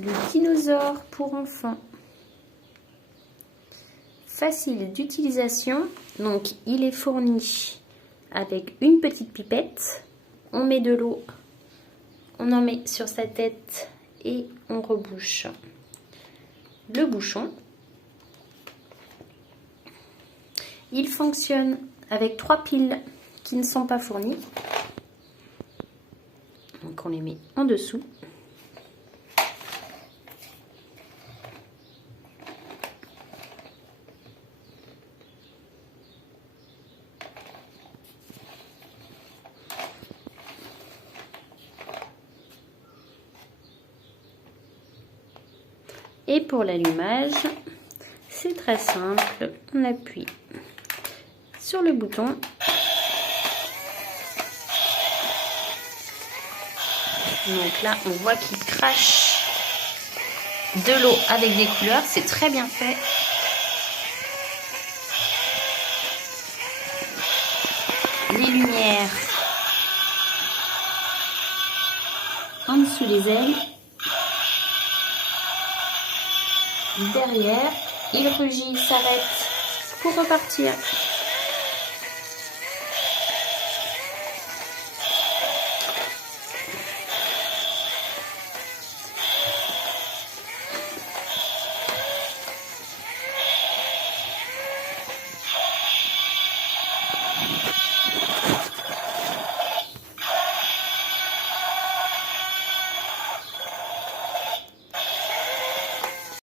Le dinosaure pour enfants. Facile d'utilisation, donc il est fourni avec une petite pipette. On met de l'eau, on en met sur sa tête et on rebouche le bouchon. Il fonctionne avec 3 piles qui ne sont pas fournies. Donc on les met en dessous. Et pour l'allumage, c'est très simple. On appuie sur le bouton. Donc là, on voit qu'il crache de l'eau avec des couleurs. C'est très bien fait. Les lumières en dessous des ailes. Derrière, il rugit, il s'arrête pour repartir.